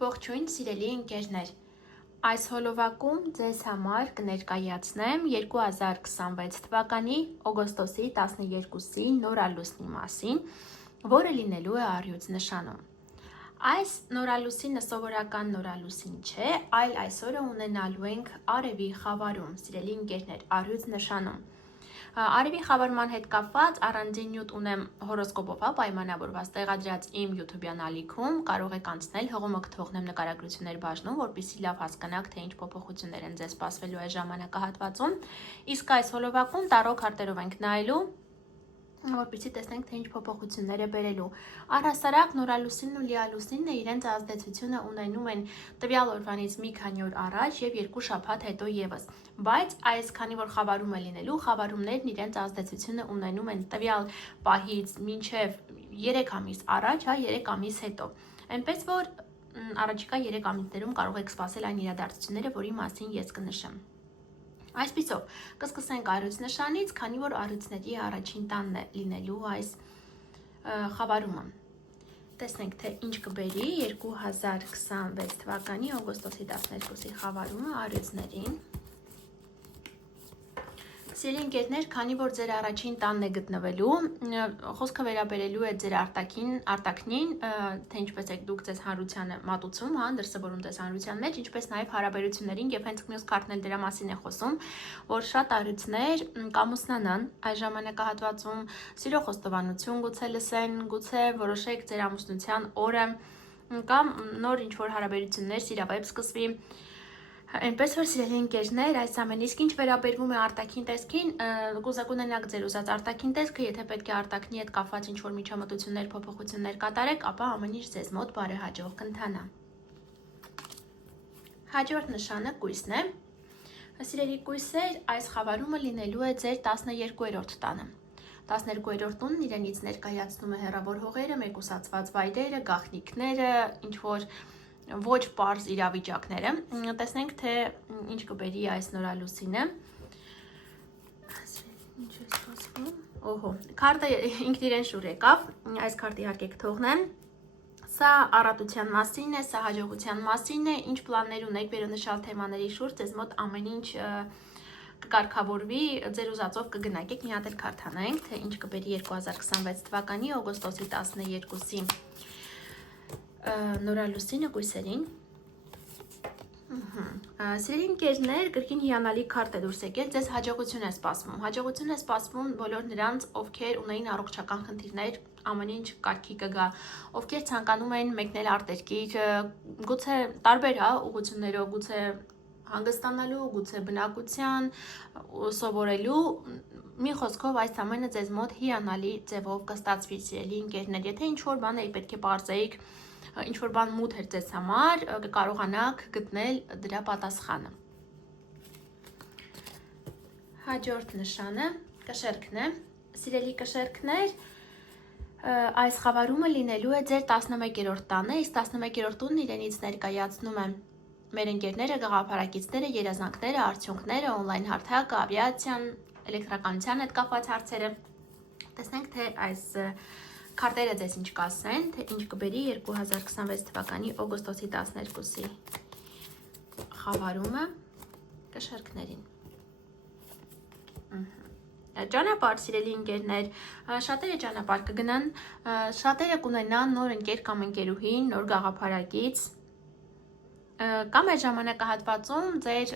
Ողջույն սիրելի ընկերներ, այս հոլովակում ձեզ համար կներկայացնեմ 2026 թվականի օգոստոսի 12-ի նորալուսնի մասին, որը լինելու է առյուծ նշանում։ Այս նորալուսինը սովորական նորալուսին չէ, այլ այսօրը ունենալու ենք արևի խավարում, սիրելի ընկերներ, առյուծ նշանում։ Արևի խավարման հետ կապված առանձին նյութ ունեմ հորոսկոպով պայմանավորված տեղադրած իմ YouTube-յան ալիքում, կարող եք անցնել, հղումը կթողնեմ նկարագրություններ բաժնում, որպեսզի լավ հասկանաք, թե ինչ փոփոխություններ են ձեզ սպասվելու այս ժամանակահատվածում։ Իսկ այս հոլովակում տարրո քարտերով ենք նայելու, որպեսզի տեսնենք, թե ինչ փոփոխություններ է բերելու։ Առհասարակ նորալուսինն ու լիալուսինն իրենց ազդեցությունը ունենում են տվյալ օրվանից մի քանի օր առաջ եւ 2 շաբաթ հետո եւս։ Բայց այս քանի որ խավարում է լինելու, խավարումներն իրենց ազդեցությունը ունենում են տվյալ պահից մինչեւ 3 ամիս առաջ, 3 ամիս հետո։ Այնպես որ առաջիկա 3 ամիսներում կարող եք սպասել այն իրադարձությունները, որի մասին ես կնշեմ։ Այսպիսով, կսկսենք առյուծ նշանից, քանի որ առյուծների առաջին տանն է լինելու այս խավարումը։ Տեսնենք, թե ինչ կբերի 2026 թվականի օգոստոսի 12-ի խավարումը առյուծներին։ Սիրելի ընկերներ, քանի որ ձեր առաջին տանն է գտնվելու, խոսքը վերաբերելու է ձեր արտաքնին, թե ինչպես եք դուք ձեզ հանրությանը մատուցում, դրսևորում ձեզ հանրության մեջ, ինչպես նաև հարաբերություններին եւ հենց մյուս քարտն էլ դրա մասին է խոսում, որ շատ առյուծներ կամուսնանան այս ժամանակահատվածում, սիրո խոստովանություն գուցե լսեն, գուցե որոշեք ձեր ամուսնության օրը կամ նոր ինչ-որ հարաբերություններ սիրավեպ սկսվի։ Այնպես որ սիրելի ընկերներ, այս ամենը իսկ ինչ վերաբերվում է արտաքին տեսքին, կուզենաք ձեր ուզած արտաքին տեսքը, եթե պետք է արտաքնի հետ կապված ինչ-որ միջամտություններ, փոփոխություններ կատարեք, ապա ամեն ինչ ձեզ մոտ բարեհաջող կընթանա։ Հաջորդ նշանը կույսն է։ Սիրելի կույսեր, այս խավարումը լինելու է ձեր 12-րդ տանը։ 12-րդ տունն իրենից ներկայացնում է հեռավոր հողերը, մեկուսացված վայրերը, գաղտնիքները, ինչ-որ ոչ պարզ իրավիճակները։ Տեսնենք, թե ինչ կբերի այս նորալուսինը։ Ինչ է ստացվում։ Օհո, քարտը ինքն իրեն շուր եկավ, այս քարտը իհարկե կթողնեմ։ Սա առատության մասին է, սա հաջողության մասին է, ինչ պլաններ ունեք վերոնշյալ թեմաների շուրջ, ձեզ մոտ ամեն ինչ կկարգավորվի, ձեր ուզածով կգնաք։ Եք մի հատ էլ քարտ հանենք, թե ինչ կբերի 2026 թվականի օգոստոսի 12-ի նորալուսինը կույսերին։ Սիրելի ընկերներ, կրկին հիանալի քարտ է դուրս եկել, ձեզ հաջողություն է սպասվում։ Հաջողություն է սպասվում բոլոր նրանց, ովքեր ունեին առողջական խնդիրներ, ամեն ինչ կարգի կգա, ովքեր ցանկանում են մեկնել արտերկիր, գուցե տարբեր ուղղություններով, գուցե հանգստանալու, գուցե բնակության, սովորելու, մի խոսքով այս ամենը ձեզ մոտ հիանալի ձևով կստացվի, սիրելի ընկերներ, եթե ինչ-որ բան պետք է պարզեիք, ինչ-որ բան մութ էր ձեզ համար, կարողանաք գտնել դրա պատասխանը։ Հաջորդ նշանը կշերքն է։ Սիրելի կշերքներ, այս խավարումը լինելու է ձեր 11-րդ տանը, իսկ 11-րդ տունն իրենից ներկայացնում է մեր ընկերները, գաղափարակիցները, երազանքները, արդյունքները, օնլայն հարթակը, ավիացիան, էլեկտրականության հետ կապված հարցերը։ Տեսնենք, թե այս քարտերը ձեզ ինչ կասեն, թե ինչ կբերի 2026 թվականի օգոստոսի 12-ի խավարումը կշերքներին։ Ճանապարհ, սիրելի ընկերներ, շատերը ճանապարհ կգնան, շատերը կունենան նոր ընկեր կամ ընկերուհի, նոր գաղափարակից, կամ այս ժամանակահատվածում ձեր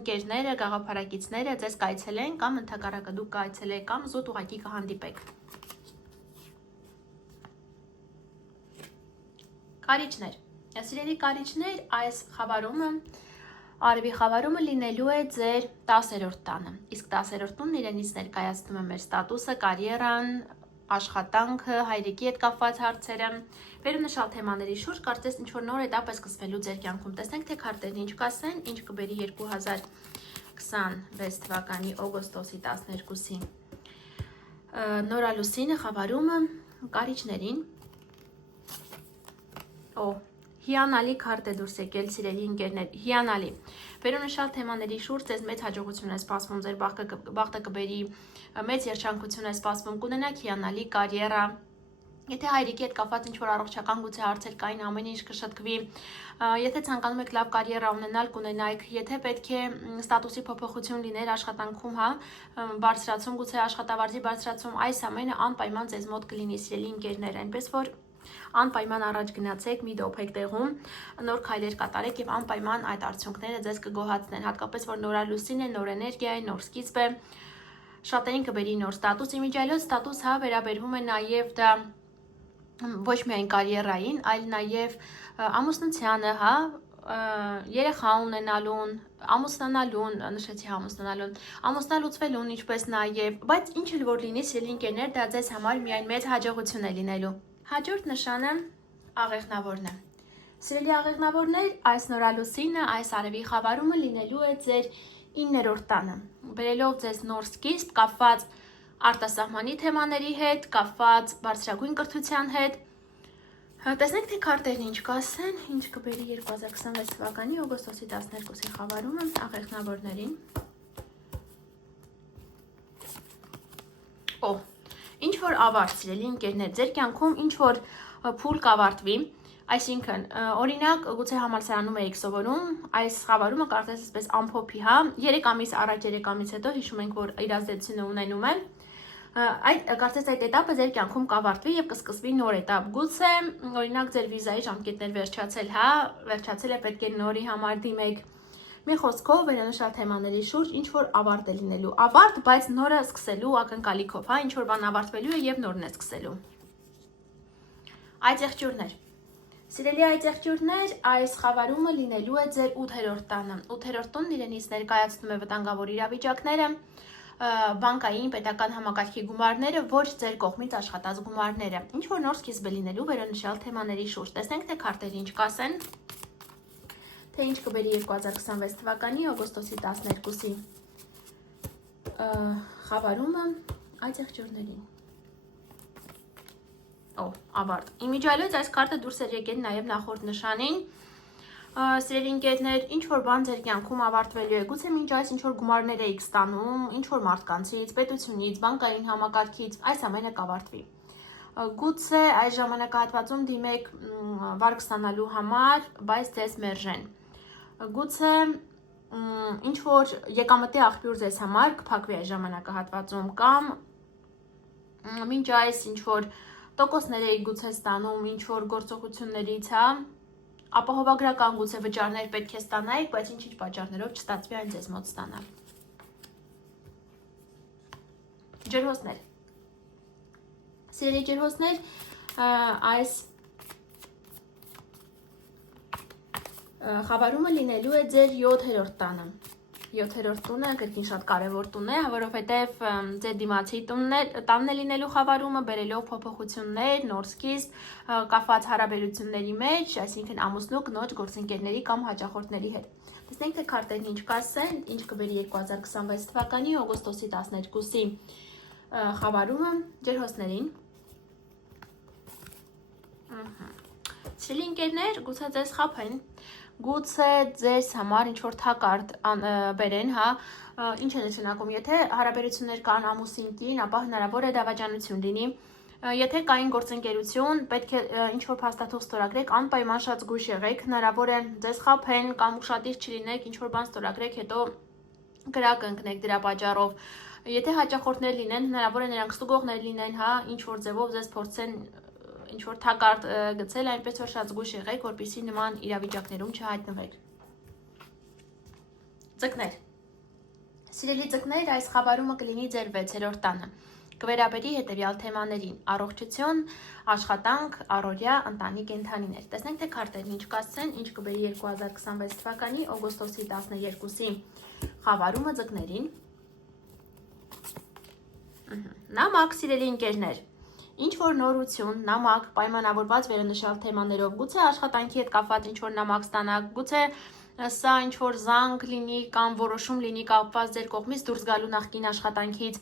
ընկերները, գաղափարակիցները ձեզ կայցելեն կամ ընդհակառակը դուք կայցելեք կամ զուտ ուղղակի կհանդիպեք։ Կարիճներ, սիրելի կարիճներ, այս խավարումը, արևի խավարումը լինելու է ձեր 10-րդ տանը, իսկ 10-րդ տունն իրենից ներկայացնում է մեր ստատուսը, կարիերան, աշխատանքը, հայրիկի հետ կապված հարցերը, վերոնշյալ թեմաների շուրջ կարծես ինչ-որ նոր էտապ է սկսվելու ձեր կյանքում։ Տեսնենք, թե քարտերն ինչ կասեն, ինչ կբերի 2026 թվականի օգոստոսի 12-ի նորալուսինը խավարումը կարիճներին։ Հիանալի քարտ է դուրս եկել, սիրելի ընկերներ, հիանալի։ Վերոնշյալ թեմաների շուրջ ձեզ մեծ հաջողություն է սպասվում, ձեր բախտը կբերի, մեծ երջանկություն է սպասվում, կունենաք հիանալի կարիերա, Եթե հայրիկի հետ կապված ինչ-որ առողջական գուցե հարցեր կային, ամեն ինչ կշտկվի, եթե ցանկանում եք լավ կարիերա ունենալ, կունենայիք, եթե պետք է ստատուսի փոփոխություն լիներ աշխատանքում, բարձրացում, գուցե աշխատավարձի բարձրացում, այս ամենը անպայման ձեզ մոտ կլինի, սիրելի ընկերներ, այնպես որ անպայման առաջ գնացեք, մի դոփեք տեղում, նոր քայլեր կատարեք եւ անպայման այդ արդյունքները ձեզ կգոհացնեն, հատկապես որ նորալուսին է, նոր էներգիա է, նոր սկիզբ է, շատերին կբերի նոր ստատուս, իմիջիայլոց ստատուս վերաբերվում է նաեւ դա ոչ միայն կարիերային, այլ նաև ամուսնությանը, երեխա ունենալուն, ամուսնանալուն, նշեցի ամուսնանալուն, ամուսնալուծվելուն, ինչպես նաև, բայց ինչ էլ որ լինի, սիրելի ընկերներ, դա ձեզ համար միայն մեծ հաջողություն է լինելու։ Հաջորդ նշանը աղեղնավորն է։ Սիրելի աղեղնավորներ, այս նորալուսինը, այս արևի խավարումը լինելու է ձեր 9-րդ տանը, բերելով ձեզ նոր սկիզբ, կապված արտասահմանի թեմաների հետ, կապված բարձրագույն կրթության հետ։ Տեսնենք, թե քարտերն ինչ կասեն, ինչ կբերի 2026 թվականի օգոստոսի 12-ի խավարումը աղեղնավորներին։ Ինչ որ ավարտ, սիրելի ընկերներ, ձեր կյանքում ինչ որ փուլ կավարտվի, այսինքն, օրինակ, գուցե համալսարանում էիք սովորում, այս խավարումը կարծես այսպես ամփոփի, 3 ամիս առաջ, 3 ամիս հետո հիշում ենք, որ իր ազդեցությունը ունենում է։ Կարծես այդ էտապը ձեր կյանքում կավարտվի եւ կսկսվի նոր էտապ։ Գուցե, օրինակ, ձեր վիզայի ժամկետներ վերջացել, վերջացել է, պետք է նորի համար դիմեք։ Մի խոսքով վերոնշյալ թեմաների շուրջ ինչ որ ավարտ է լինելու։ Ավարտ, բայց նորը սկսելու ակնկալիքով, ինչ որ բան ավարտվելու է եւ նորն է սկսելու։ Այծեղջյուրներ։ Սիրելի այծեղջյուրներ, այս խավարումը լինելու է ձեր 8-րդ տանը։ 8-րդ տունն իրենից ներկայացնում է վտանգավոր իրավիճակները, բանկային, պետական համակարգի գումարները, ոչ ձեր կողմից աշխատած գումարները։ Ինչ որ նոր սկիզբ է լինելու վերոնշյալ թեմաների շուրջ։ Տեսնենք, թե քարտերը ինչ կասեն, թե ինչ կբերի 2026 թվականի օգոստոսի 12-ի խավարումը այծեղջյուրներին։ Ավարտ։ Իմիջիայլոց այս քարտը դուրս էր եկել նաև նախորդ նշանին։ Սիրելի ընկերներ, ինչ որ բան ձեր կյանքում ավարտվելու է, գուցե մինչ այս ինչ որ գումարներ էիք ստանում, ինչ որ մարդկանցից, պետությունից, բանկային համակարգից, այս ամենը կավարտվի։ Գուցե այս ժամանակահատվածում դիմեք վարկ ստանալու համար, բայց ձեզ մերժեն։ Գուցե ինչ որ եկամտի աղբյուր ձեզ համար կփակվի այս ժամանակահատվածում, կամ մինչ այս ինչ որ տոկոսներ էիք գուցե ստանում, ինչ որ գործողություններից, ապահովագրական գուցե վճարներ պետք է ստանայիք, բայց ինչ-ինչ պատճառներով չստացվի այն ձեզ մոտ ստանալ։ Ջրհոսներ։ Սիրելի ջրհոսներ, այս խավարումը լինելու է ձեր 7-րդ տանը։ 7-րդ տունը կրկին շատ կարևոր տուն է, որովհետև ձեր դիմացի տանն է լինելու խավարումը, բերելով փոփոխություններ, նոր սկիզբ, կապված հարաբերությունների մեջ, այսինքն ամուսնու, կնոջ, գործընկերների կամ հաճախորդների հետ։ Տեսնենք, թե քարտերն ինչ կասեն, ինչ կբերի 2026 թվականի օգոստոսի 12-ի խավարումը ջրհոսներին։ Սիրելի ընկերներ, գուցե ձեզ խաբեն, գուցե ձեզ համար ինչ-որ թակարդ բերեն, ինչ է նշանակում, եթե հարաբերություններ կան ամուսին կին, ապա հնարավոր է դավաճանություն լինի, եթե կային գործընկերություն, պետք է ինչ-որ փաստաթուղթ ստորագրեք, անպայման շատ զգույշ եղեք, հնարավոր է ձեզ խաբեն կամ ուշադիր չլինեք, ինչ-որ բան ստորագրեք, հետո կրակ ընկնեք դրա պատճառով, եթե հաճախորդներ լինեն, հնարավոր է նրանք ստուգողներ լինեն, ինչ-որ ձևով ձեզ փորձեն ինչ-որ թակարդ գցել, այնպես որ շատ զգույշ եղեք, որպեսզի նման իրավիճակներում չհայտնվեք։ Ձկներ։ Սիրելի ձկներ, այս խավարումը կլինի ձեր 6-րդ տանը։ Կվերաբերի հետևյալ թեմաներին՝ առողջություն, աշխատանք, առօրյա, ընտանիք, կենդանիներ։ Տեսնենք, թե քարտերն ինչ կասեն, ինչ կբերի 2026 թվականի օգոստոսի 12-ի խավարումը ձկներին։ Նամակ, սիրելի ընկերներ։ Ինչ որ նորություն, նամակ, պայմանավորված վերոնշյալ թեմաներով, գուցե աշխատանքի հետ կապված ինչ որ նամակ ստանաք, գուցե սա ինչ որ զանգ լինի կամ որոշում լինի կապված ձեր կողմից դուրս գալու նախկին աշխատանքից։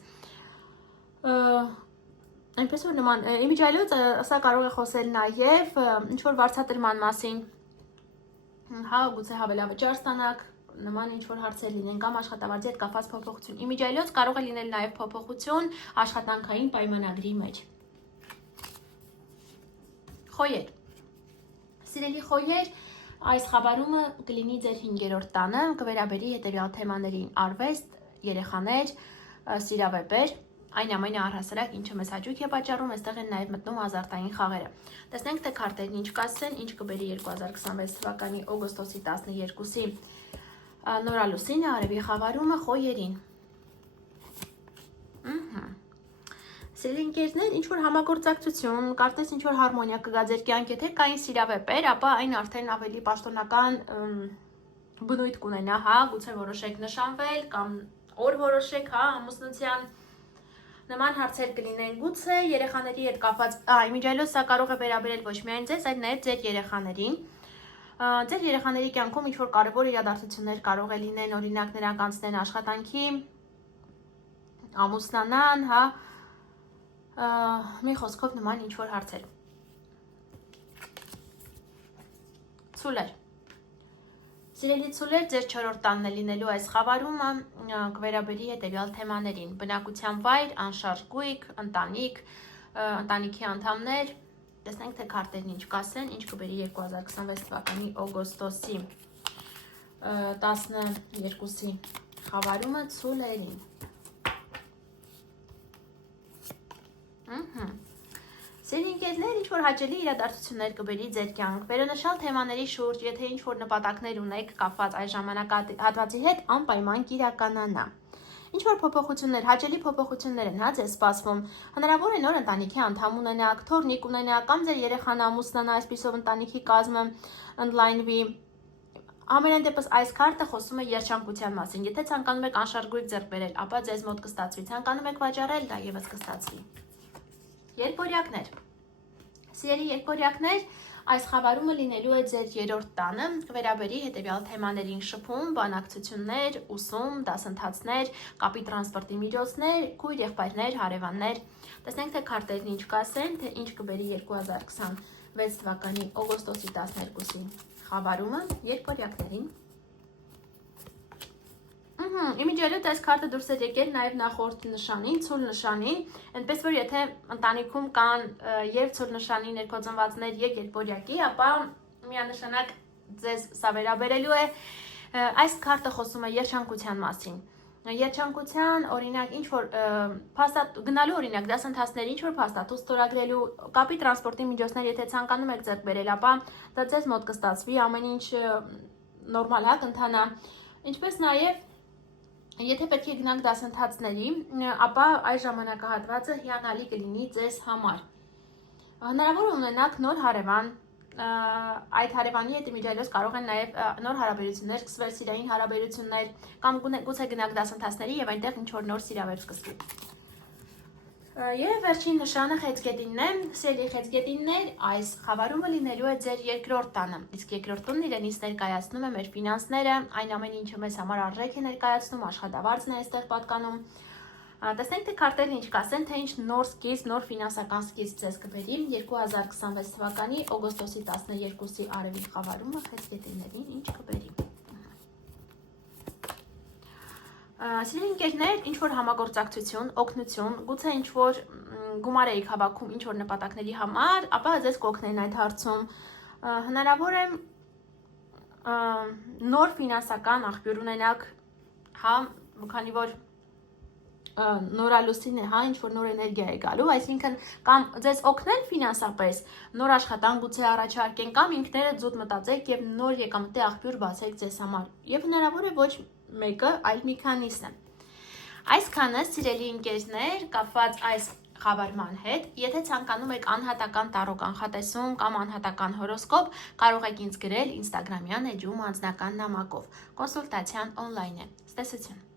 Այնպես որ նման իմիջիայլոց սա կարող է խոսել նաև ինչ որ վարձատրման մասին։ Գուցե հավելավճար ստանաք, նման ինչ որ հարցեր լինեն կամ աշխատավարձի հետ կապված փոփոխություն։ Իմիջիայլոց կարող է լինել նաև փոփոխություն աշխատանքային պայմանագրի մեջ։ Խոյեր։ Սիրելի խոյեր, այս խաբարումը կլինի ձեր 5-րդ տանը, կվերաբերի հետևյալ թեմաներին՝ արվեստ, երեխաներ, սիրավեպեր, այն ամենը առհասարակ, ինչը մեզ հաճույք է պատճառում, այստեղ են նաև մտնում ազարտային խաղերը։ Տեսնենք, թե քարտերն ինչ կասեն, ինչ կբերի 2026 թվականի օգոստոսի 12-ի նորալուսինը, արևի խավարումը խոյերին։ Սիրելի ընկերներ, ինչ-որ համագործակցություն, կարծես ինչ-որ հարմոնիա կգա ձեր կյանքի, թե կային սիրավեպեր, ապա այն արդեն ավելի պաշտոնական բնույթ կունենա, հա, գուցե որոշեք նշանվել կամ օր որոշեք, հա, ամուսնության նման հարցեր կլինեն, գուցե երեխաների հետ կապված, իմիջիայլոց սա կարող է վերաբերել ոչ միայն ձեզ, այլ նաև ձեր երեխաներին։ Ձեր երեխաների կյանքում ինչ-որ կարևոր իրադարձություններ կարող է լինեն, օրինակ նրանք անցնեն աշխատանքի, ամուսնանան, հա, մի խոսքով նման ինչ-որ հարցեր։ Ցուլեր։ Սիրելի ցուլեր, ձեր 4-րդ տանն է լինելու այս խավարումը, կվերաբերի հետևյալ թեմաներին՝ բնակության վայր, անշարժ գույք, ընտանիք, ընտանիքի անդամներ։ Տեսնենք, թե քարտերն ինչ կասեն, ինչ կբերի 2026 թվականի օգոստոսի 12-ի խավարումը ցուլերին։ Սիրելի ընկերներ, ինչ-որ հաճելի իրադարձություններ կբերի ձեր կյանք, վերոնշյալ թեմաների շուրջ, եթե ինչ-որ նպատակներ ունեք կապված այս ժամանակահատվածի հետ, անպայման կիրականանա։ Ինչ-որ փոփոխություններ, հաճելի փոփոխություններ են, հա, ձեզ սպասվում։ Հնարավոր է նոր ընտանիքի անդամ ունենաք, թոռնիկ ունենաք, կամ ձեր երեխան ամուսնանա, այսպիսով ընտանիքի կազմը ընդլայնվի։ Ամենայն դեպս այս քարտը խոսում է երջանկության մասին։ Եթե ցանկանում եք անշարժ գույք ձեռք բերել, ապա ձեզ մոտ կստացվի։ Ցանկանում եք վաճառել, դա եւս կստացվի։ Երկորյակներ։ Սիրելի երկորյակներ, այս խավարումը լինելու է ձեր 3-րդ տանը, կվերաբերի հետևյալ թեմաներին՝ շփում, բանակցություններ, ուսում, դասընթացներ, կապի տրանսպորտի միջոցներ, քույր եղբայրներ, հարևաններ։ Տեսնենք, թե քարտերն ինչ կասեն, թե ինչ կբերի 2026 թվականի օգոստոսի 12-ի խավարումը երկորյակներին։ Իմիջիայլոց այս քարտը դուրս է եկել նաև նախորդ նշանին, ցուլ նշանին, այնպես որ եթե ընտանիքում կան եւ ցուլ նշանի ներքոծնվածներ եւ երկորյակի, ապա միանշանակ ձեզ սա վերաբերելու է։ Այս քարտը խոսում է երջանկության մասին։ Երջանկության, օրինակ, ինչ որ գնալու օրինակ դասընթացներ, ինչ որ փաստաթուղթ ստորագրելու, կապի տրանսպորտի միջոցներ, եթե ցանկանում եք ձեռք բերել, ապա դա ձեզ մոտ կստացվի, ամեն ինչ նորմալ է, կընթանա։ Ինչպես նաև եթե պետք է գնանք դասընթացների, ապա այս ժամանակահատվածը հիանալի կլինի ձեզ համար։ Հնարավոր է ունենաք նոր հարևան, այդ հարևանի հետ իմիջիայլոց կարող են նաև նոր հարաբերություններ սկսվել, սիրային հարաբերություններ, կամ գուցե գնանք դասընթացների եւ այնտեղ ինչ-որ նոր սիրավեր սկսվի։ Եվ վերջին նշանը խեցգետինն է, սիրելի խեցգետիններ, այս խավարումը լինելու է ձեր 2-րդ տանը, իսկ 2-րդ տունն իրենից ներկայացնում է մեր ֆինանսները, այն ամեն ինչը մեզ համար արժեք է ներկայացնում, աշխատավարձն է այստեղ պատկանում։ Տեսնենք, թե քարտերն ինչ կասեն, թե ինչ նոր սկիզբ, նոր ֆինանսական սկիզբ ձեզ կբերի 2026 թվականի օգոստոսի 12-ի արևի խավարումը խեցգետիններին ինչ կբերի։ Սիրելի ընկերներ, ինչ-որ համագործակցություն, օգնություն, գուցե ինչ-որ գումար եք հավաքում ինչ-որ նպատակների համար, ապա ձեզ կօգնեն այդ հարցում։ Հնարավոր է նոր ֆինանսական աղբյուր ունենաք, հա, քանի որ նորալուսին է, հա, ինչ-որ նոր էներգիա է գալու, այսինքն կամ ձեզ օգնեն ֆինանսապես, նոր աշխատանք գուցե առաջարկեն, կամ ինքներդ զուտ մտածեք եւ նոր եկամտի աղբյուր բացեք ձեզ համար։ Եվ հնարավոր է ոչ մեկը, այլ մի քանիսը։ Այսքանը, սիրելի ընկերներ, կապված այս խավարման հետ, եթե ցանկանում եք անհատական տարրո կանխատեսում կամ անհատական հորոսկոպ, կարող եք ինձ գրել Instagram-յան էջում անձնական նամակով։ Կոնսուլտացիան on-line է։ Ցտեսություն։